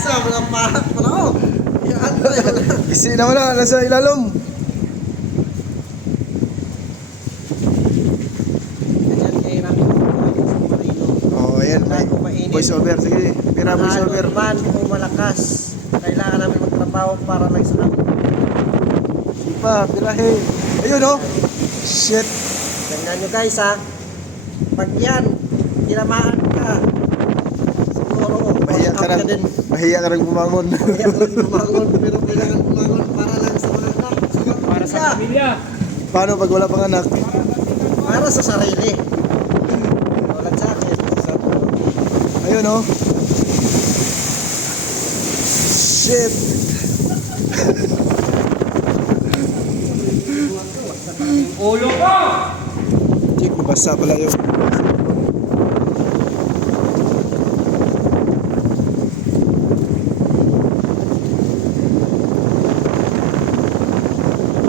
Sa mga pahat pa na ako. Yan tayo na. Isi na wala, nasa ilalom. Ganyan kayo namin sa Marino. Oh, ayan, may voice over. Sige, pira voice over. Ano man o malakas, kailangan namin magtrabaho para lang sa amin. Di pa, pirahe. Ayun oh. Shit. Ganyan nyo guys ha. Pag yan, tinamaan ka. Siguro, Mahiya ka out rin. Mahiya ka rin bumangon. Mahiya ka rin bumangon, pero kailangan bumangon para lang sa mga anak. Para sa pamilya. Paano pag wala pang anak? Para sa sarili. Wala sa akin. Sa Ayun oh. Shit. Ulo ko! Chick, basa pala yun.